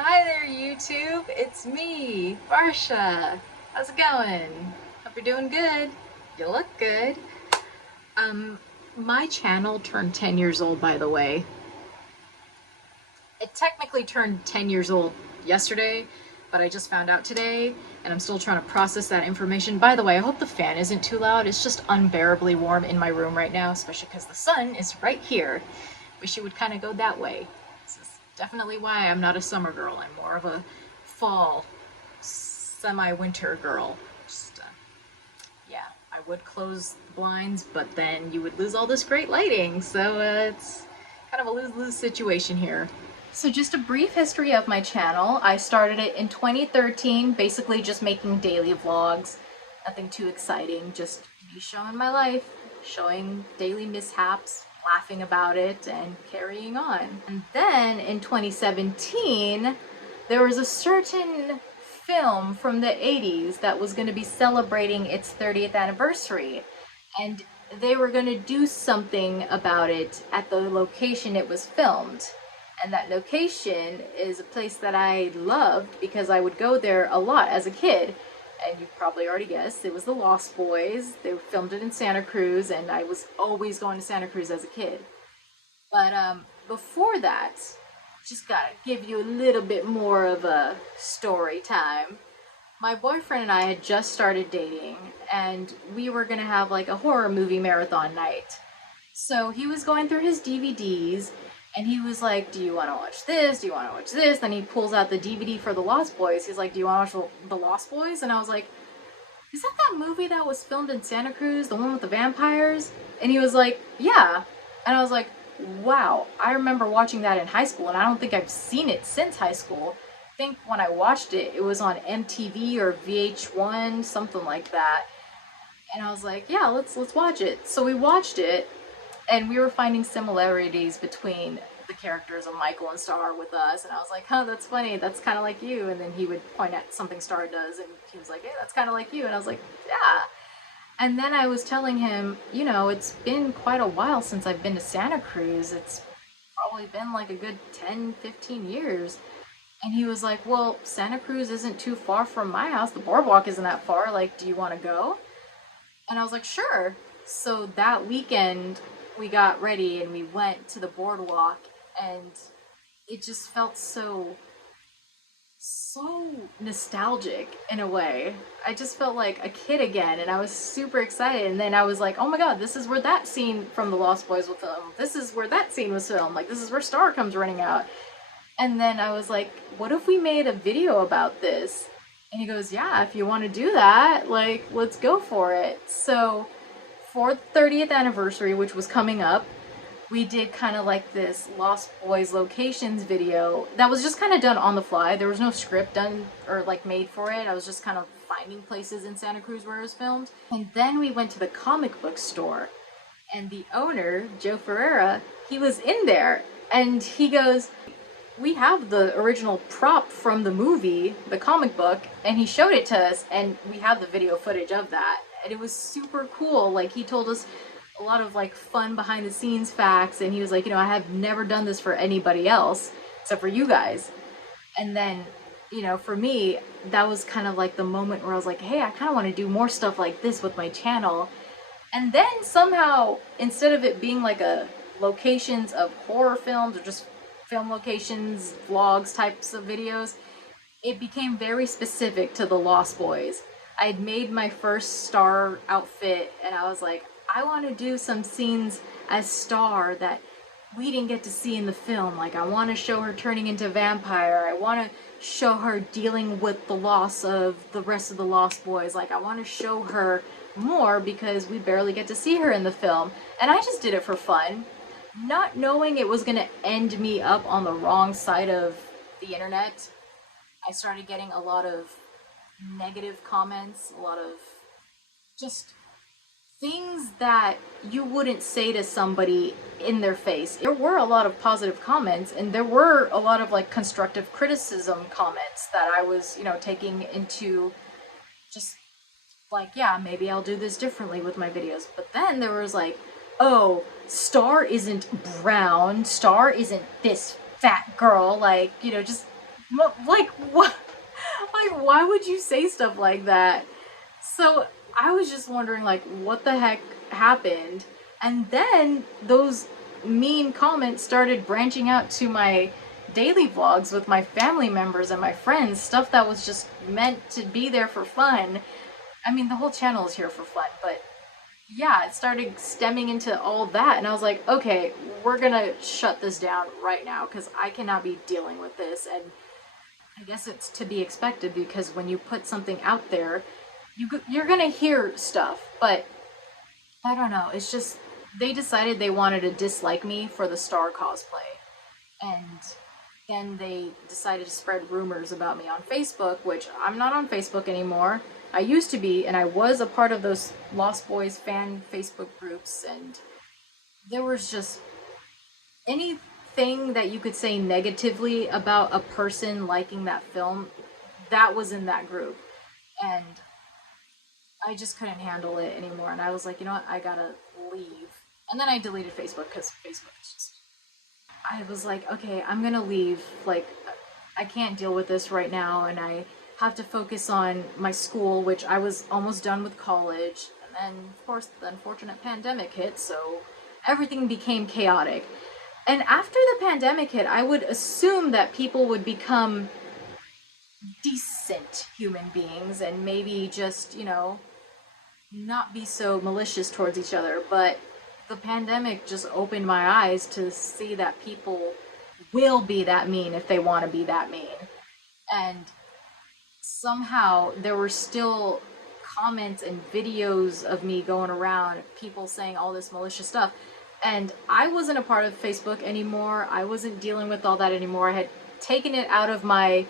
Hi there, YouTube. It's me, Varsha. How's it going? Hope you're doing good. You look good. My channel turned 10 years old, by the way. It technically turned 10 years old yesterday, but I just found out today, and I'm still trying to process that information. By the way, I hope the fan isn't too loud. It's just unbearably warm in my room right now, especially because the sun is right here. Wish it would kind of go that way. This is definitely why I'm not a summer girl. I'm more of a fall, semi-winter girl. Just, yeah, I would close the blinds, but then you would lose all this great lighting. So it's kind of a lose-lose situation here. So just a brief history of my channel. I started it in 2013, basically just making daily vlogs. Nothing too exciting, just me showing my life, showing daily mishaps, laughing about it, and carrying on. And then in 2017, there was a certain film from the 80s that was going to be celebrating its 30th anniversary. And they were going to do something about it at the location it was filmed. And that location is a place that I loved because I would go there a lot as a kid. And you've probably already guessed, it was the Lost Boys. They filmed it in Santa Cruz, and I was always going to Santa Cruz as a kid. But before that, just gotta give you a little bit more of a story time. My boyfriend and I had just started dating, and we were gonna have like a horror movie marathon night. So he was going through his DVDs, and he was like, do you want to watch this? Do you want to watch this? Then he pulls out the DVD for The Lost Boys. He's like, do you want to watch The Lost Boys? And I was like, is that movie that was filmed in Santa Cruz? The one with the vampires? And he was like, yeah. And I was like, wow, I remember watching that in high school, and I don't think I've seen it since high school. I think when I watched it, it was on MTV or VH1, something like that. And I was like, yeah, let's watch it. So we watched it. And we were finding similarities between the characters of Michael and Star with us. And I was like, huh, that's funny. That's kind of like you. And then he would point at something Star does. And he was like, hey, that's kind of like you. And I was like, yeah. And then I was telling him, you know, it's been quite a while since I've been to Santa Cruz. It's probably been like a good 10, 15 years. And he was like, well, Santa Cruz isn't too far from my house. The boardwalk isn't that far. Like, do you want to go? And I was like, sure. So that weekend, we got ready and we went to the boardwalk, and it just felt so nostalgic in a way. I just felt like a kid again, and I was super excited. And then I was like, oh my god, this is where that scene from The Lost Boys was filmed. This is where that scene was filmed. Like, this is where Star comes running out. And then I was like, what if we made a video about this? And he goes, yeah, if you want to do that, like, let's go for it. So for the 30th anniversary, which was coming up, we did kind of like this Lost Boys locations video that was just kind of done on the fly. There was no script done or like made for it. I was just kind of finding places in Santa Cruz where it was filmed. And then we went to the comic book store, and the owner, Joe Ferreira, he was in there, and he goes, we have the original prop from the movie, the comic book, and he showed it to us, and we have the video footage of that. And it was super cool. Like, he told us a lot of like fun behind the scenes facts, and he was like, you know, I have never done this for anybody else except for you guys. And then, you know, for me, that was kind of like the moment where I was like, hey, I kind of want to do more stuff like this with my channel. And then somehow, instead of it being like a locations of horror films or just film locations, vlogs types of videos, it became very specific to the Lost Boys. I had made my first Star outfit, and I was like, I want to do some scenes as Star that we didn't get to see in the film. Like, I want to show her turning into a vampire. I want to show her dealing with the loss of the rest of the Lost Boys. Like, I want to show her more because we barely get to see her in the film. And I just did it for fun, not knowing it was going to end me up on the wrong side of the internet. I started getting a lot of negative comments, a lot of just things that you wouldn't say to somebody in their face. There were a lot of positive comments, and there were a lot of like constructive criticism comments that I was, you know, taking into just like, yeah, maybe I'll do this differently with my videos. But then there was like, oh, Star isn't brown, Star isn't this fat girl, like, you know, just Like, what? Like, why would you say stuff like that? So I was just wondering, like, what the heck happened? And then those mean comments started branching out to my daily vlogs with my family members and my friends, stuff that was just meant to be there for fun. I mean, the whole channel is here for fun, but yeah, it started stemming into all that, and I was like, okay, we're gonna shut this down right now because I cannot be dealing with this. And I guess it's to be expected because when you put something out there, you're gonna hear stuff, but I don't know. It's just they decided they wanted to dislike me for the Star cosplay, and then they decided to spread rumors about me on Facebook, which I'm not on Facebook anymore. I used to be, and I was a part of those Lost Boys fan Facebook groups, and there was just anything that you could say negatively about a person liking that film, that was in that group. And I just couldn't handle it anymore. And I was like, you know what? I gotta leave. And then I deleted Facebook because Facebook is just. I was like, okay, I'm gonna leave. Like, I can't deal with this right now. And I have to focus on my school, which I was almost done with college. And then, of course, the unfortunate pandemic hit. So everything became chaotic. And after the pandemic hit, I would assume that people would become decent human beings and maybe just, not be so malicious towards each other. But the pandemic just opened my eyes to see that people will be that mean if they want to be that mean. And somehow there were still comments and videos of me going around, people saying all this malicious stuff. And I wasn't a part of Facebook anymore. I wasn't dealing with all that anymore. I had taken it out of my,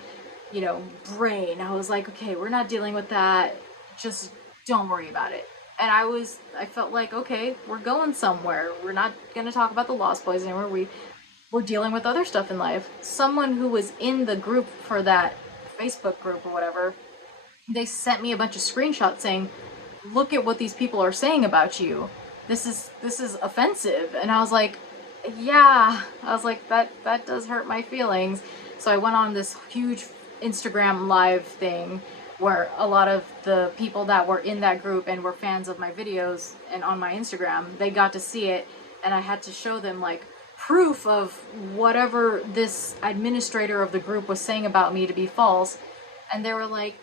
brain. I was like, okay, we're not dealing with that. Just don't worry about it. And I felt like, okay, we're going somewhere. We're not going to talk about the Lost Boys anymore. We're dealing with other stuff in life. Someone who was in the group for that Facebook group or whatever, they sent me a bunch of screenshots saying, look at what these people are saying about you. This is offensive. And I was like, yeah. I was like, that does hurt my feelings. So I went on this huge Instagram live thing where a lot of the people that were in that group and were fans of my videos and on my Instagram, they got to see it, and I had to show them like proof of whatever this administrator of the group was saying about me to be false. And they were like,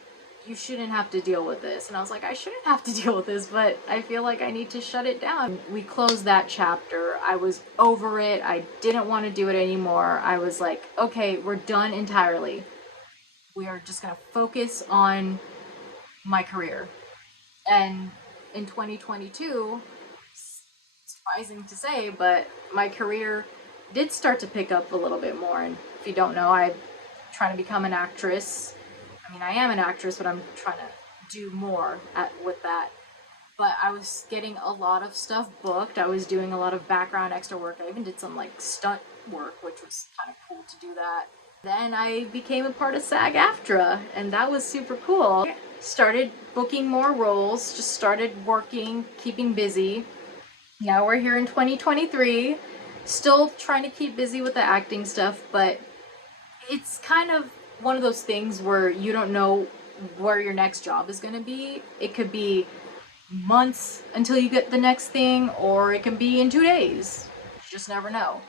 you shouldn't have to deal with this. And I was like, I shouldn't have to deal with this, but I feel like I need to shut it down. We closed that chapter. I was over it. I didn't want to do it anymore. I was like, okay, we're done entirely. We are just going to focus on my career. And in 2022, surprising to say, but my career did start to pick up a little bit more. And if you don't know, I'm trying to become an actress. I mean, I am an actress, but I'm trying to do more with that. But I was getting a lot of stuff booked. I was doing a lot of background extra work. I even did some like stunt work, which was kind of cool to do that. Then I became a part of SAG-AFTRA, and that was super cool. Started booking more roles, just started working, keeping busy. Now we're here in 2023, still trying to keep busy with the acting stuff, but it's kind of one of those things where you don't know where your next job is going to be. It could be months until you get the next thing, or it can be in 2 days. You just never know.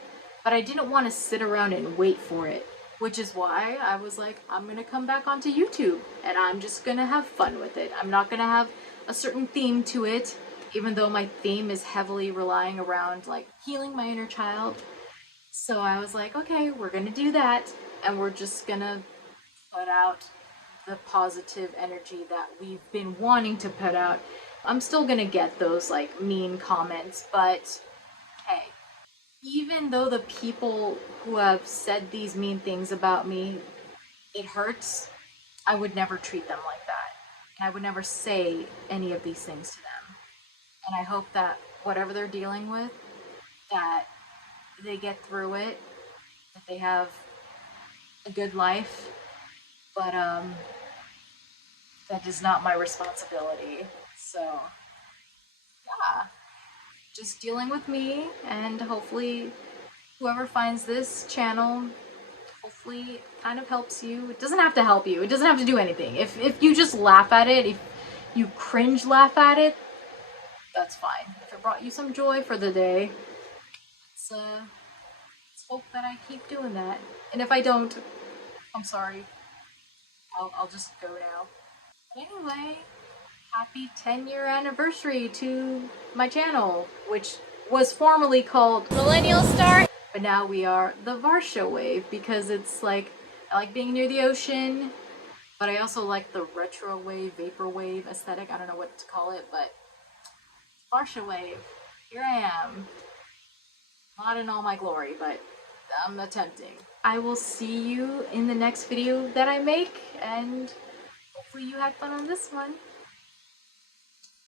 But I didn't want to sit around and wait for it, which is why I was like, I'm going to come back onto YouTube and I'm just going to have fun with it. I'm not going to have a certain theme to it, even though my theme is heavily relying around like healing my inner child. So I was like, okay, we're going to do that, and we're just going to put out the positive energy that we've been wanting to put out. I'm still gonna get those like mean comments, but hey, even though the people who have said these mean things about me, it hurts, I would never treat them like that. And I would never say any of these things to them. And I hope that whatever they're dealing with, that they get through it, that they have a good life. But that is not my responsibility. So yeah, just dealing with me, and hopefully whoever finds this channel hopefully it kind of helps you. It doesn't have to help you. It doesn't have to do anything. If you just laugh at it, if you cringe laugh at it, that's fine. If it brought you some joy for the day, let's hope that I keep doing that. And if I don't, I'm sorry. I'll just go now. Anyway, happy 10-year anniversary to my channel, which was formerly called Millennial Star, but now we are the VarshaWave because it's like, I like being near the ocean, but I also like the retro wave, vaporwave aesthetic. I don't know what to call it, but VarshaWave, here I am. Not in all my glory, but I'm attempting. I will see you in the next video that I make, and hopefully you had fun on this one.